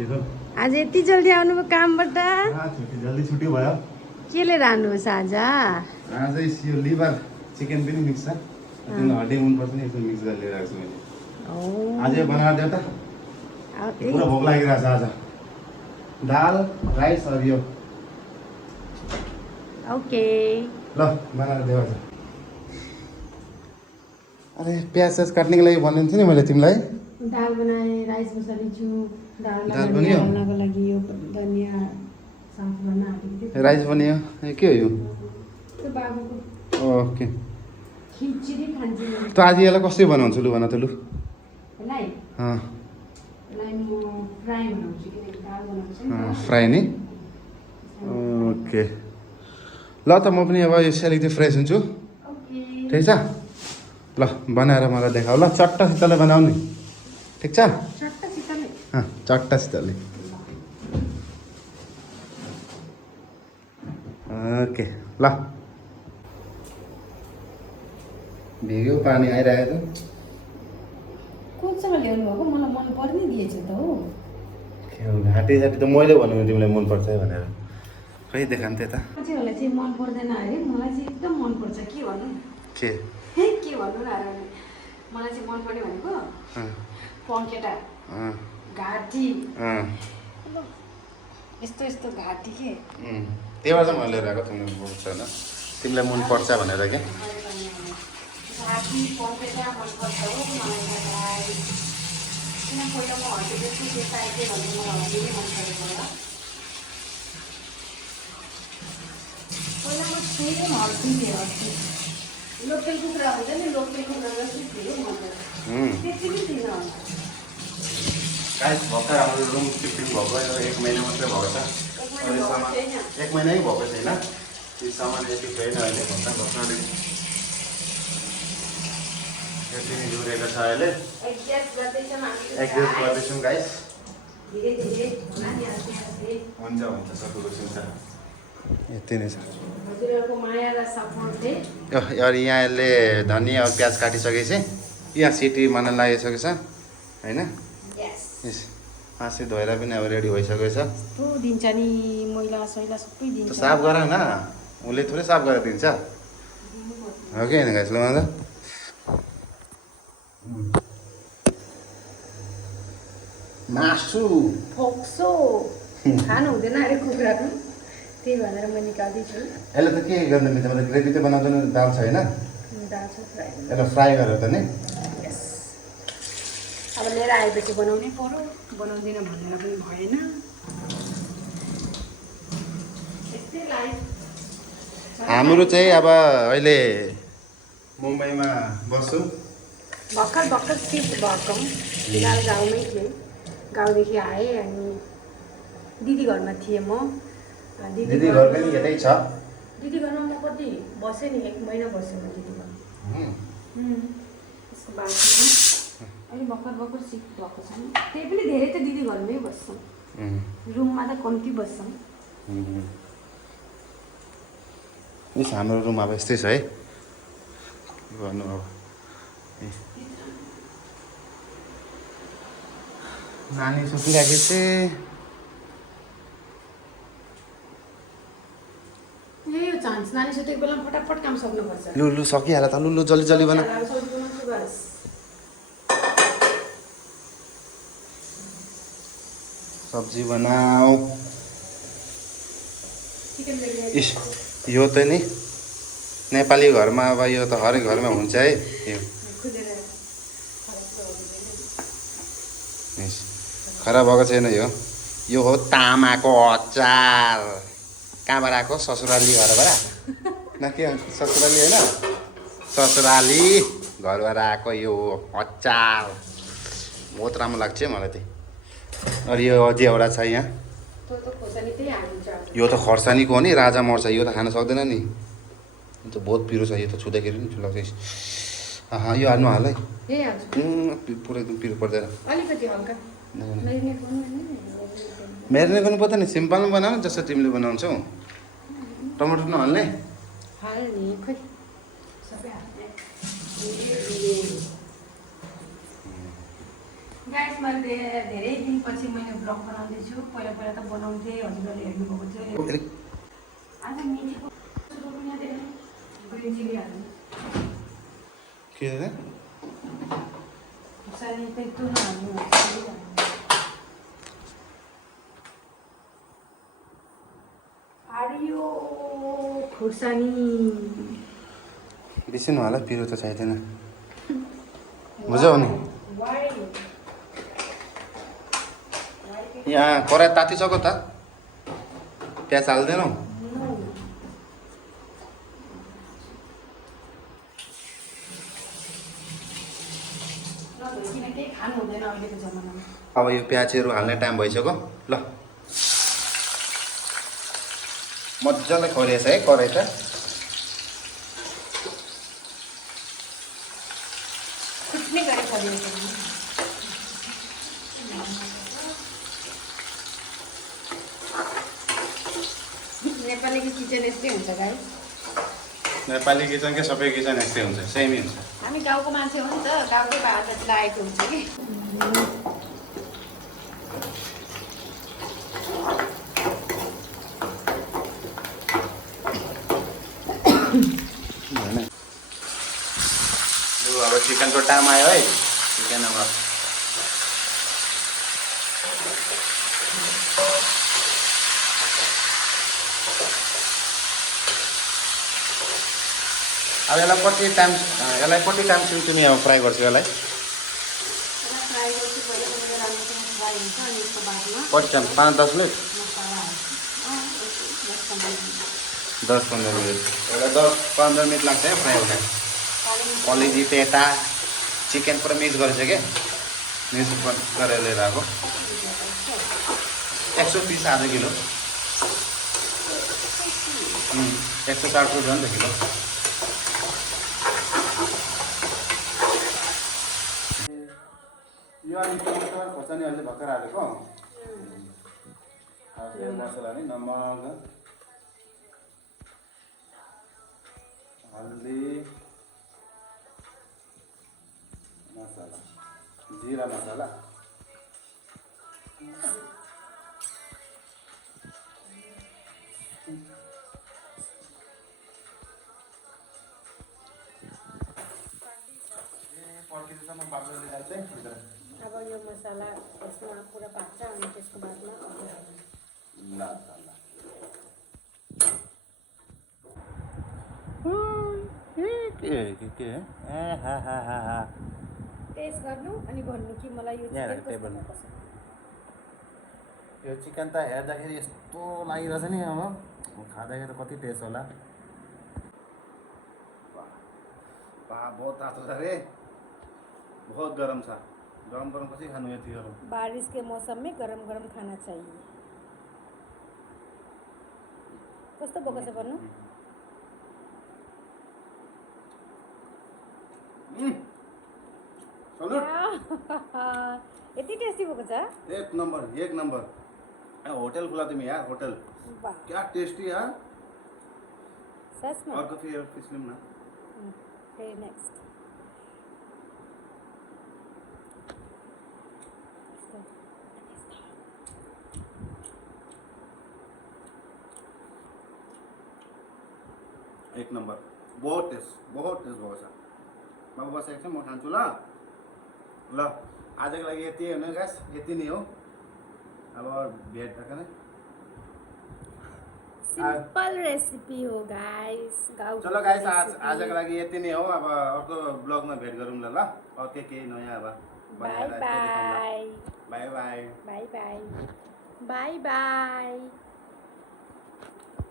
आज यति जल्दी आउनुभयो कामबाट जल्दी छुट्टी भयो के लिएर आउनुहोस् आज आज यो लिभर चिकन पनि मिक्स छ तिमीलाई हड्डी मनपर्छ नि यसो मिक्स गरेर लिएर आएको छु मैले आज बनाएर देऊ त पुरा भोक लागिरहेछ आज दाल राइस और यो ओके ल बनाएर देऊ आज अरे प्याज साज काट्नेको लागि भन्नु थियो नि मैले तिमीलाई दाल बनाए राइस बसालिछु दाल बनियो बनाउनको लागि यो धनिया साफ गर्न आँटेको राइस बनियो के हो यो त्यो बाबुको ओके खिचडी खान्छु त आज यसलाई कसरी बनाउँछु लु भन त लु यसलाई अँ यसलाई म फ्राई बनाउँछु किनकि दाल बनाउँछु नि फ्राई नि ओके ल त म पनि अब यो सेलेक्ट फ्रेस हुन्छु ओके ठिक छ ल बनाएर मलाई देखाऊ ल चट्टासितले बनाऊ नि ठिक छ चट्टासितले चट्टासितले ओके ल भिग्यो पानी आइरहेको छ कोसँग ल्याउनु भएको मलाई मन पर्ने दिएछ त हो घाँटी घाँटी त मैले भन्नु तिमीलाई मनपर्छ भनेर खै देखान् त्यता मान्छेहरूलाई चाहिँ मन पर्दैन अरे मलाई चाहिँ एकदम मनपर्छ के भन्नु के भन्नु न अरे मलाई चाहिँ मन पर्ने भनेको पङ्केटा घाँटी यस्तो यस्तो घाँटी के त्यही भएर चाहिँ मैले लिएर आएको तिमीलाई मनपर्छ होइन तिमीलाई मनपर्छ भनेर क्या घाँटी पङ्केटा मनपर्छ हो मलाई किन पहिला म हड्डी जस्तो देखाएँ भने मलाई हड्डी नै मन परेको होला पहिला म धेरै हड्थेँ लोकल कुखुरा हुन्छ नि लोकल कुखुरा जस्तो धेरै मन पर्छ त्यति नै थिएन गाइस भर्खर हाम्रो रुम सिफ्टिङ भएको 1 महिना मात्रै भएको छ एक महिनै भएको छैन यो सामान यति छैन अहिले भर्खर यति नै जोडेको छ अहिले एडजस्ट गर्दैछौँ गाइस धीरे धीरे होला नि आस्ते आस्ते हुन्छ सबै सुन्छ यति नै छ हजुरहरूको माया र सपोर्टले यार यहाँ यसले धनिया और प्याज काटिसकेको छ यहाँ सिटी मन लागिसकेको छ होइन यस हाँसी धोएर पनि अब रेडी भइसकेको छ यस्तो दिन्छ नि मैला सैला सबै दिन्छ साफ गर न उसले थोरै साफ गरेर दिन्छ हो कि होइन गाइस ल मासु फोक्सो खानु हुँदैन अरे कुखुराको त्यही भनेर म निकाल्दैछु यसलाई त के गर्नु मिल्छ मतलब ग्रेभी त बनाउँदैन दाल छ होइन दाल छ फ्राई यसलाई फ्राई गरेर त नि यस अब लिएर आएपछि बनाउनै पर्यो बनाउँदिनँ भनेर पनि भएन यस्तै लाइफ हाम्रो चाहिँ अब अहिले मुम्बईमा बस्छु भर्खर सिफ्ट भएको फिलहाल गाउँमै थिएँ गाउँदेखि आएँ अनि दिदी घरमा थिएँ म दिदी घर पनि यतै छ दिदी घरमा म कति बसेँ नि 1 महिना बसेँ म दिदी घरमा त्यसको बादमा अहिले भर्खर सिफ्ट भएको छ त्यही पनि धेरै त दिदी घरमै बस्छौँ रुममा त कम्ती बस्छौँ यस हाम्रो रुम अब यस्तै छ है गर्नु अब नानी सुतिराखेको चाहिँ यही हो चान्स नानी सुतेको बेला फटाफट काम सक्नुपर्छ लु सकिहाल त लु जल्दी जल्दी बना सब्जी बनाऊ इस यो त नि नेपाली घरमा अब यो त हरेक घरमा हुन्छ है यो खराब भएको छैन यो हो तामाको अचार कहाँबाट आएको ससुराली घरबाट न के ससुराली होइन ससुराली घरबाट आएको यो अचार बहुत राम्रो लाग्छ मलाई चाहिँ अरू यो अझै एउटा छ यहाँ यो त खर्सानीको हो नि राजा मर्छ यो त खान सक्दैन नि यो त बहुत पिरो छ यो त छुँदाखेरि नि ठुलो लाग्छ यो हाल्नु हाल है पुरै एकदम पिरो पर्दैन मेरिनेट गर्नु पर्दैन सिम्पलमा बनाऊ जस्तो तिमीले बनाउँछौ टमाटर नहाल्ने गाइस मैले धेरै दिनपछि मैले ब्लग बनाउँदैछु। पहिला पहिला त बनाउँथेँ, हजुरहरूले हेर्नुभएको थियो। आज मिठीको सुरु पनि धेरै ग्रिन चिली हाल्नु। के रे खुर्सानी चाहिँ त्यो नहाल्नु। हारियो खुर्सानी बेसी नहोला, पिरो त चाहिँदैन। बुझ्यौ नि? यहाँ कराई तातिसक्यो त? प्याज हाल्दैनौ? अब यो प्याजहरू हाल्ने टाइम भइसक्यो। ल मजाले खरिएछ है कराई त। फुट्ने गरी खरिएको। नेपालीको किचन यस्तै हुन्छ गाइस। नेपाली किचनकै सबै किचन यस्तै हुन्छ, सेमै हुन्छ। हामी गाउँको मान्छे हो नि त, गाउँकै आदत लागेको हुन्छ कि। अब चिकनको टाइम आयो है। चिकन अब यसलाई कति टाइमसम्म तिमी अब फ्राई गर्छौ यसलाई? कति टाइम? 5-10 मिनट? 10-15 मिनट। यसलाई 10-15 मिनट लाग्छ है फ्राई हुन। कलेजी पेटा चिकन पुरा मिक्स गरेछ क्या, मिक्स गरेर लिएर आएको। 130 आधा किलो, 160 रुपियाँ हो नि त किलो। यो अनि टमाटर खोर्सानी अहिले भर्खर हालेको। मसला नि नमक, हल्दी, मसला, जीरा मसला, अब यो मसला यसमा पुरा पाक्छ अनि त्यसको बादमा टेस्ट गर्नु अनि भन्नु कि मलाई यो चिकन कस्तो लाग्छ। यो चिकन त हेर्दाखेरि यस्तो लागिरहेछ नि, अब खाँदाखेरि कति टेस्ट होला। बहुत तातो छ रे, बहुत गरम छ। गरम गरम कसरी खानु यति गरम? बारिश के मौसम में गरम गरम खाना चाहिए। कस्तो भएको छ भन्नु? यति टेस्टी भएको छ। एक नंबर होटल खुला तुम यार, होटल क्या टेस्टी यार। सच में और फिर फिल्म ना नेक्स्ट एक नंबर, बहुत टेस्ट भएको छ। बाबु बस एकछिन म खान्छु ल। आजको लागि यति हो न गाइस, यति नै हो। अब भेट भएको नै सिंपल रेसिपी हो गाइस। चलो गाइस, आजको लागि यति नै हो। अब अर्को ब्लगमा भेट गरौँ ल। अब केही नयाँ अब by by by by by by by by.